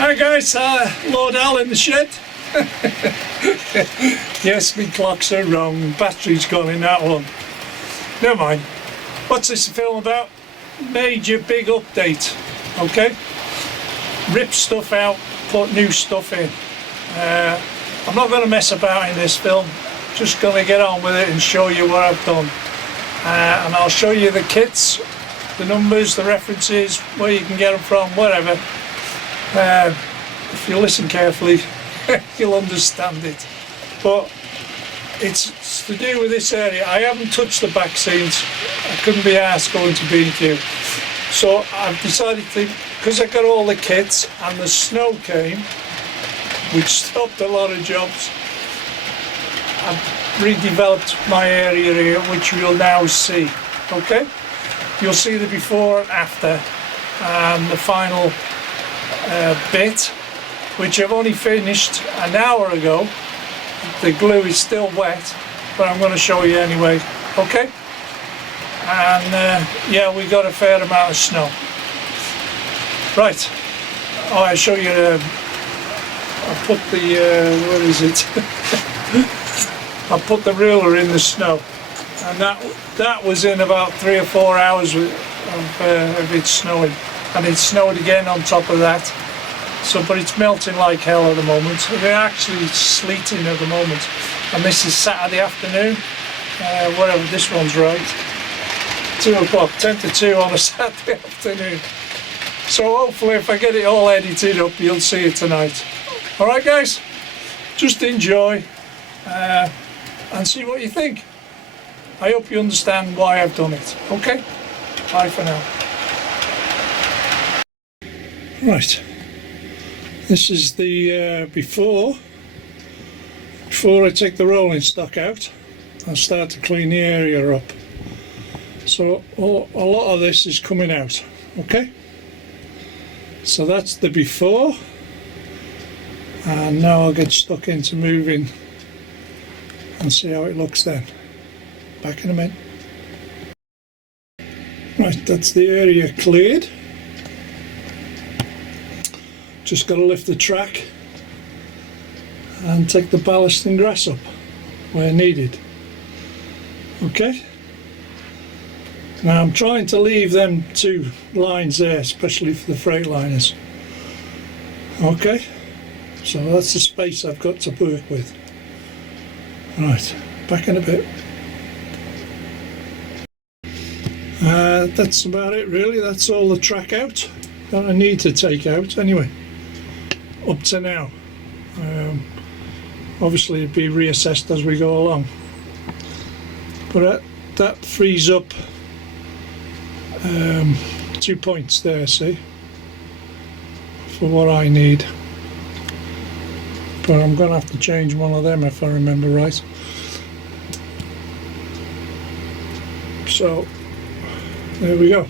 Hi guys, Lord Al in the shed. Yes, my clocks are wrong, battery's gone in that one. Never mind. What's this film about? Major big update, okay? Rip stuff out, put new stuff in. I'm not going to mess about in this film, just going to get on with it and show you what I've done. And I'll show you the kits, the numbers, the references, where you can get them from, whatever. If you listen carefully, you'll understand it. But it's to do with this area. I haven't touched the back scenes. I couldn't be asked going to B&Q. So I've decided to, because I got all the kits and the snow came, which stopped a lot of jobs, I've redeveloped my area here, which you'll now see. Okay? You'll see the before and after, and the final bit, which I've only finished an hour ago. The glue is still wet, but I'm going to show you anyway. Okay? And yeah, we got a fair amount of snow. Right. Oh, I'll show you. I put the what is it? I put the ruler in the snow, and that was in about 3 or 4 hours of it snowing, and it snowed again on top of that. So, but it's melting like hell at the moment. They're actually sleeting at the moment, and this is Saturday afternoon. Whatever, this one's right. 2 o'clock, 10 to 2 on a Saturday afternoon. So hopefully, if I get it all edited up, you'll see it tonight. All right, guys, just enjoy and see what you think. I hope you understand why I've done it. Okay, bye for now. Right. This is the before I take the rolling stock out, I'll start to clean the area up. So a lot of this is coming out, okay? So that's the before, and now I'll get stuck into moving and see how it looks then. Back in a minute. Right, that's the area cleared. Just got to lift the track and take the ballast and grass up where needed. Okay. Now I'm trying to leave them 2 lines there, especially for the freight liners. Okay. So that's the space I've got to work with. Right. Back in a bit. That's about it really. That's all the track out that I need to take out anyway. Up to now. Obviously it'd be reassessed as we go along, but that frees up 2 points there, see, for what I need, but I'm gonna have to change one of them if I remember right. So there we go,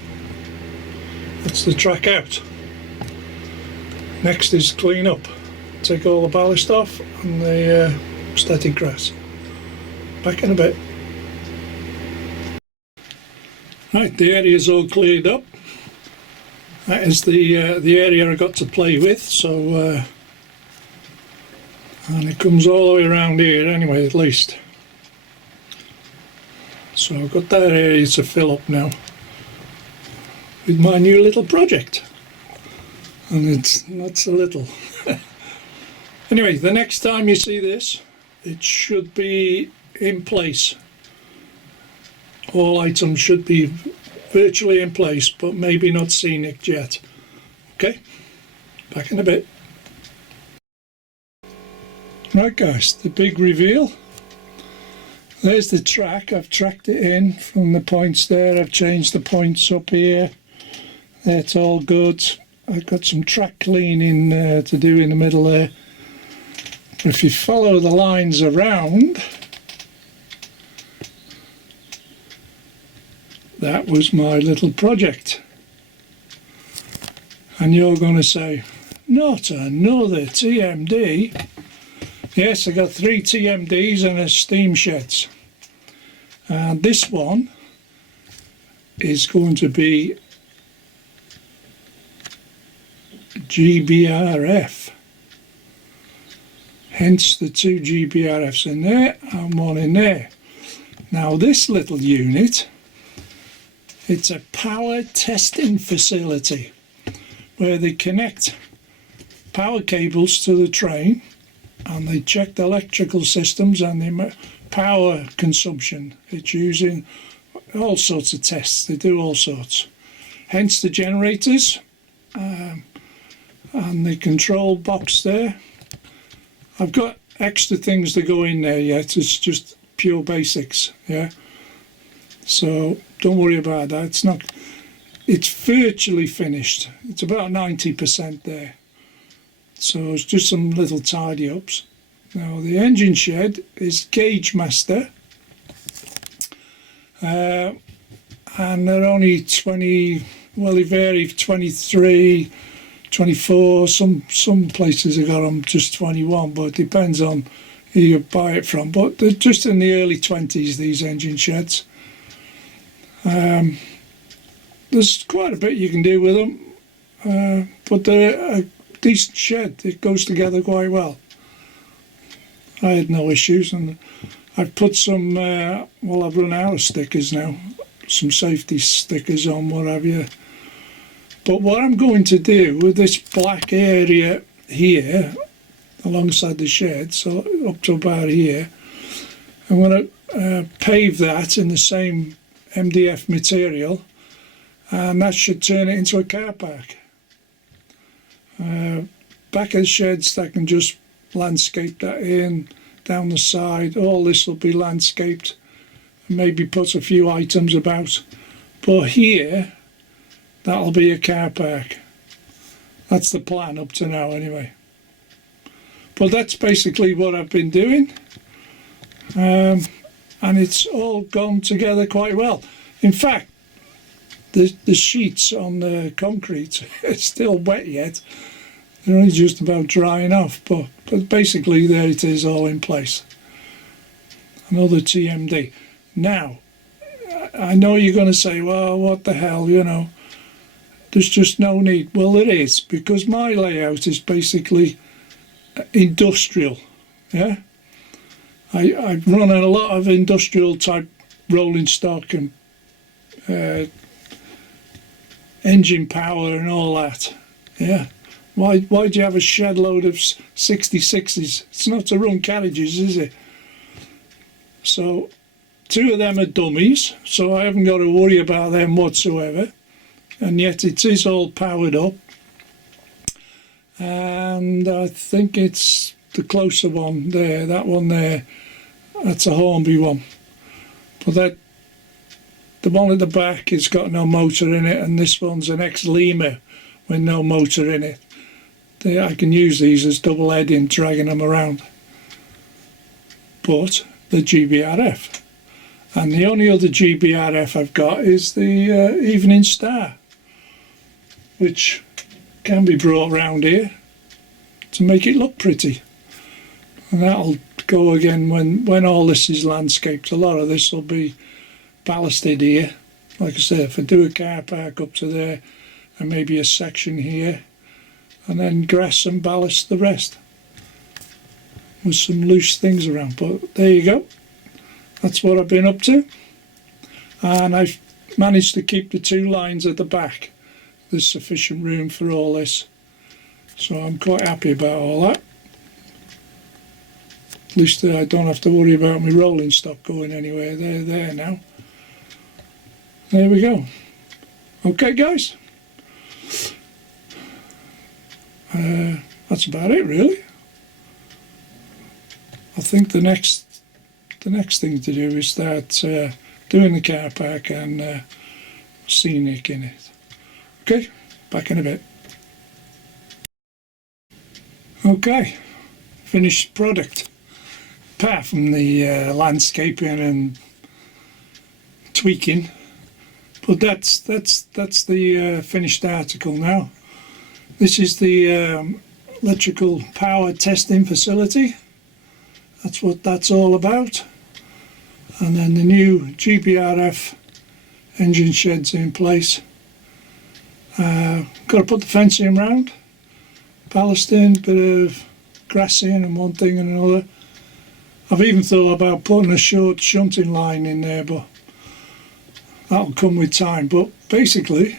that's the track out. Next is clean up, take all the ballast off and the static grass. Back in a bit. Right, the area's all cleared up. That is the area I got to play with. So, and it comes all the way around here anyway, at least. So I've got that area to fill up now with my new little project. And it's not so little. Anyway, the next time you see this, it should be in place. All items should be virtually in place, but maybe not scenic yet. Okay, back in a bit. Right guys, the big reveal. There's the track. I've tracked it in from the points there. I've changed the points up here. That's all good. I've got some track cleaning to do in the middle there. If you follow the lines around, that was my little project. And you're going to say, not another TMD. Yes, I got 3 TMDs and a steam sheds. And this one is going to be GBRF. Hence the 2 GBRFs in there and one in there. Now this little unit, it's a power testing facility where they connect power cables to the train and they check the electrical systems and the power consumption. It's using all sorts of tests. They do all sorts. Hence the generators and the control box there. I've got extra things to go in there yet. It's just pure basics, yeah. So don't worry about that. It's virtually finished. It's about 90% there. So it's just some little tidy ups. Now the engine shed is Gauge Master, and they're only 20. Well, they vary 23, 24. Some places have got them just 21, but it depends on who you buy it from. But they're just in the early 20s, these engine sheds. There's quite a bit you can do with them, but they're a decent shed. It goes together quite well. I had no issues, and I've put some, well, I've run out of stickers now, some safety stickers on, what have you. But what I'm going to do with this black area here, alongside the shed, so up to about here, I'm going to pave that in the same MDF material, and that should turn it into a car park. Back of the sheds, I can just landscape that in, down the side. All this will be landscaped, maybe put a few items about. But here, that'll be a car park. That's the plan up to now anyway. But that's basically what I've been doing. And it's all gone together quite well. In fact, the sheets on the concrete are still wet yet. They're only just about drying off, but basically there it is, all in place. Another TMD. Now, I know you're going to say, well, what the hell, you know, there's just no need. Well, there is, because my layout is basically industrial, yeah? I run a lot of industrial type rolling stock and engine power and all that, yeah? Why do you have a shed load of 66s? It's not to run carriages, is it? So 2 of them are dummies, so I haven't got to worry about them whatsoever. And yet it is all powered up. And I think it's the closer one there, that one there, that's a Hornby one. But the one at the back has got no motor in it, and this one's an ex-Lima with no motor in it. I can use these as double heading, dragging them around. But the GBRF. And the only other GBRF I've got is the Evening Star, which can be brought round here to make it look pretty. And that'll go again when all this is landscaped. A lot of this will be ballasted here. Like I said, if I do a car park up to there and maybe a section here, and then grass and ballast the rest with some loose things around. But there you go. That's what I've been up to. And I've managed to keep the 2 lines at the back. There's sufficient room for all this. So I'm quite happy about all that. At least I don't have to worry about my rolling stock going anywhere. They're there now. There we go. Okay, guys. That's about it, really. I think the next thing to do is start doing the car park and scenic in it. Okay, back in a bit. Okay, finished product. Apart from the landscaping and tweaking, but that's the finished article now. This is the electrical power testing facility. That's what that's all about. And then the new GBRF engine sheds in place. Got to put the fencing round, ballasting, a bit of grassing and one thing and another. I've even thought about putting a short shunting line in there, but that'll come with time. But basically,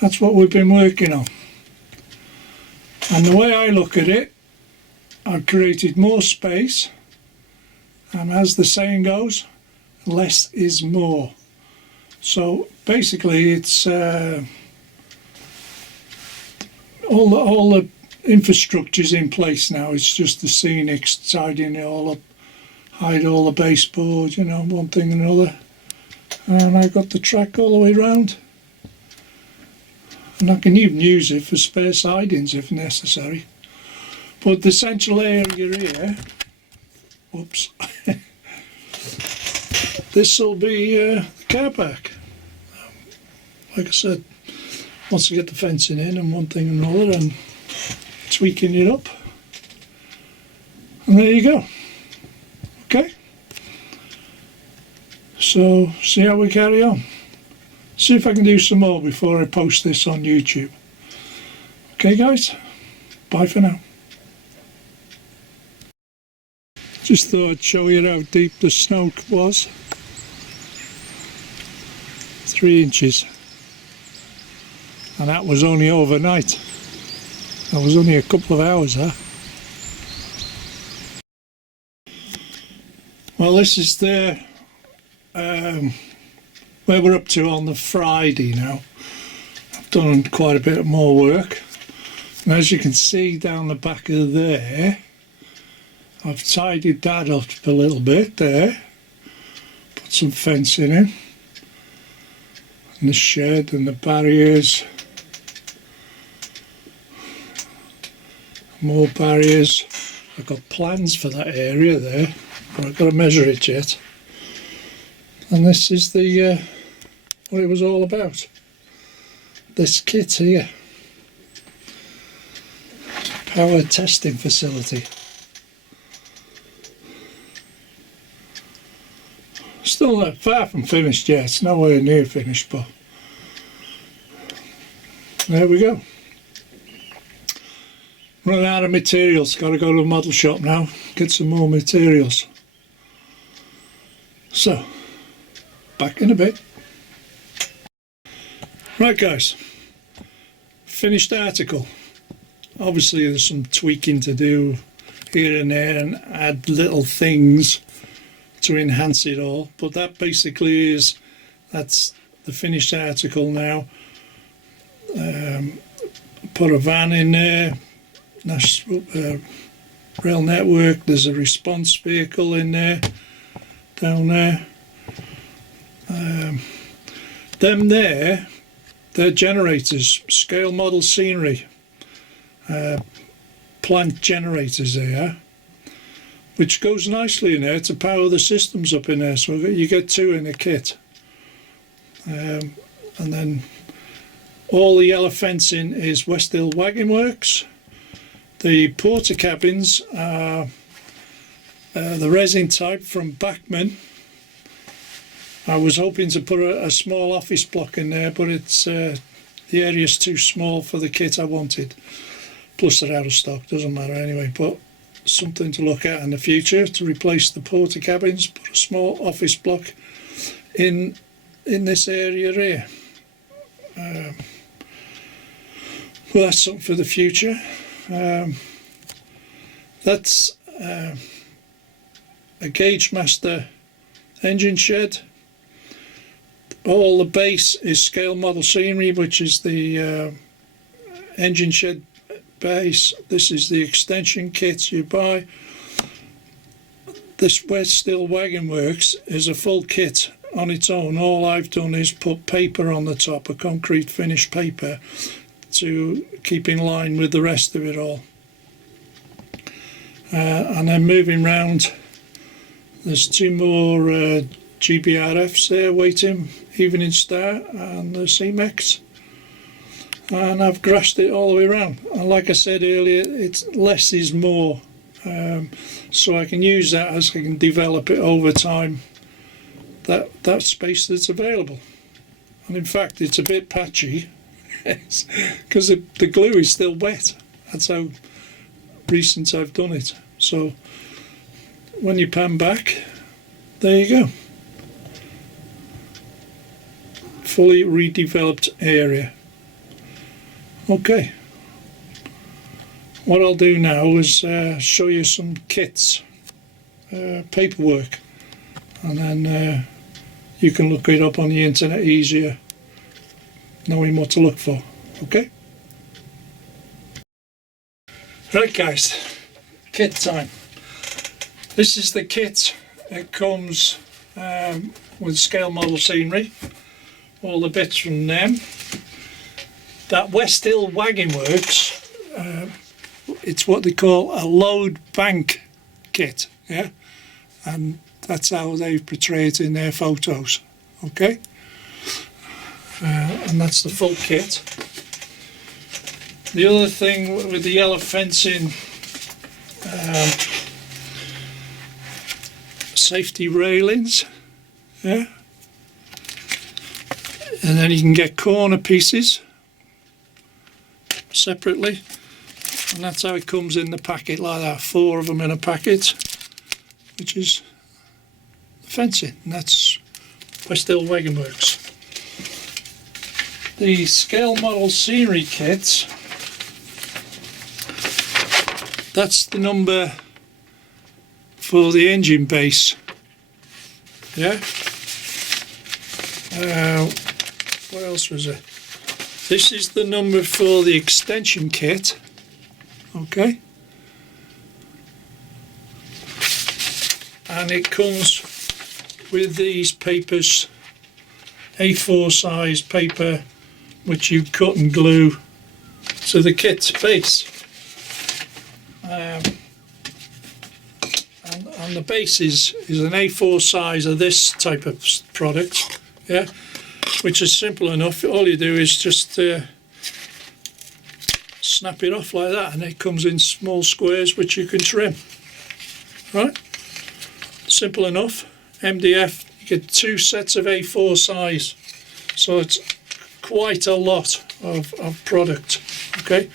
that's what we've been working on. And the way I look at it, I've created more space, and as the saying goes, less is more. So basically it's all the infrastructure's in place now. It's just the scenics, tidying it all up, hide all the baseboards, you know, one thing and another. And I got the track all the way round. And I can even use it for spare sidings if necessary. But the central area here, whoops, this will be the car park. Like I said, once I get the fencing in and one thing and another and tweaking it up. And there you go. Okay. So, see how we carry on. See if I can do some more before I post this on YouTube. Okay guys, bye for now. Just thought I'd show you how deep the snow was. 3 inches. And that was only overnight. That was only a couple of hours, huh? Well, this is the where we're up to on the Friday now. I've done quite a bit more work. And as you can see down the back of there, I've tidied that up a little bit there. Put some fencing in. And the shed and the barriers. More barriers. I've got plans for that area there, but I've got to measure it yet. And this is the what it was all about. This kit here. Power testing facility. Still not far from finished yet. It's nowhere near finished, but there we go. Run out of materials. Got to go to the model shop now. Get some more materials. So, back in a bit. Right guys, finished article. Obviously there's some tweaking to do here and there and add little things to enhance it all, but that basically that's the finished article now. Put a van in there, National Rail Network, there's a response vehicle in there, down there. Them there, they're generators, scale model scenery, plant generators there, which goes nicely in there to power the systems up in there. So you get 2 in a kit. And then all the yellow fencing is West Hill Wagon Works. The porter cabins are the resin type from Bachmann. I was hoping to put a small office block in there, but it's the area's too small for the kit I wanted. Plus they're out of stock, doesn't matter anyway, but something to look at in the future to replace the porter cabins, put a small office block in this area here. Well, that's something for the future. That's a Gauge Master engine shed. All the base is scale model scenery, which is the engine shed base. This is the extension kit you buy. This West Hill Wagon Works is a full kit on its own. All I've done is put paper on the top, a concrete finished paper, to keep in line with the rest of it all. And then moving round, there's 2 more GBRFs there waiting, Evening Star and the C-Mex. And I've grashed it all the way around. And like I said earlier, it's less is more. So I can use that as I can develop it over time, that space that's available. And in fact, it's a bit patchy because the glue is still wet. That's how recent I've done it. So when you pan back, there you go. Fully redeveloped area. Okay. What I'll do now is show you some kits, paperwork, and then you can look it up on the internet easier, knowing what to look for. Okay? Right guys, kit time. This is the kit. It comes with scale model scenery, all the bits from them. That West Hill Wagon Works, it's what they call a load bank kit, yeah, and that's how they portray it in their photos. Okay, and that's the full kit. The other thing with the yellow fencing, safety railings, yeah, and then you can get corner pieces separately, and that's how it comes in the packet like that, 4 of them in a packet, which is the fencing, and that's West Hill Wagon Works. The scale model scenery kits, that's the number for the engine base, yeah. What else was it? This is the number for the extension kit, okay, and it comes with these papers, A4 size paper, which you cut and glue to the kit base, and the base is an A4 size of this type of product, yeah, which is simple enough. All you do is just snap it off like that, and it comes in small squares which you can trim. Right? Simple enough. MDF, you get 2 sets of A4 size, so it's quite a lot of product, okay,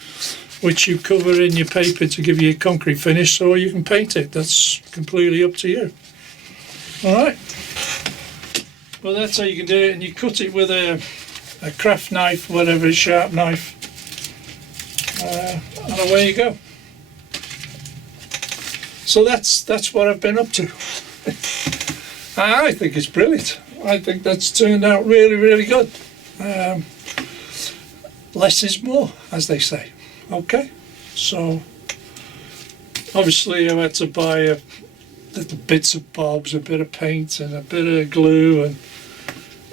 which you cover in your paper to give you a concrete finish, or you can paint it. That's completely up to you. Alright, well that's how you can do it, and you cut it with a craft knife, whatever, a sharp knife, and away you go. So that's what I've been up to. I think it's brilliant. I think that's turned out really, really good. Less is more, as they say. Okay, so obviously I had to buy little bits of bobs, a bit of paint and a bit of glue, and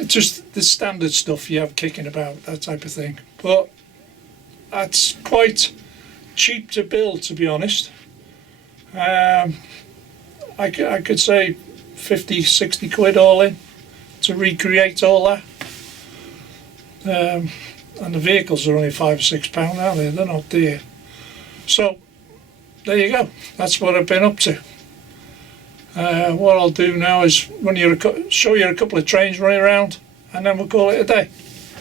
just the standard stuff you have kicking about, that type of thing. But that's quite cheap to build, to be honest. I could say 50, 60 quid all in to recreate all that. And the vehicles are only £5 or £6, aren't they? They're not dear. So there you go. That's what I've been up to. What I'll do now is show you a couple of trains running around, and then we'll call it a day.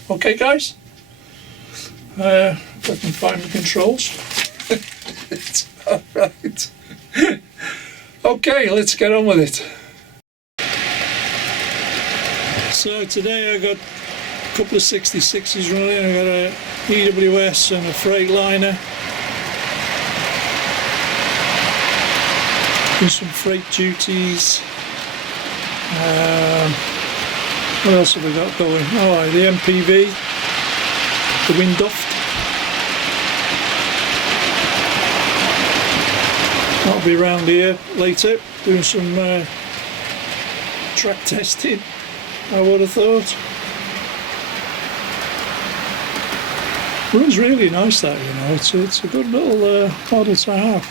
Okay, guys? If I can find the controls. It's all right. Okay, let's get on with it. So today I got a couple of 66s running. I got a EWS and a Freightliner. Do some freight duties. What else have we got going? Oh, the MPV, the Windhoft. I'll be around here later doing some track testing, I would have thought. Runs really nice, that, you know. It's a good little model to have.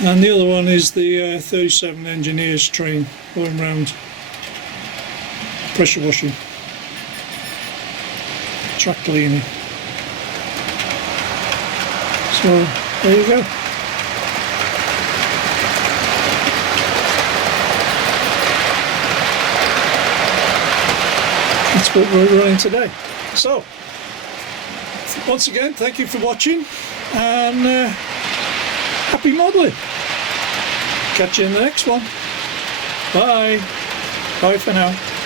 And the other one is the 37 engineers train going around pressure washing, track cleaning. So there you go. that's what we're running today. So once again, thank you for watching, and happy modelling. Catch you in the next one. Bye. Bye for now.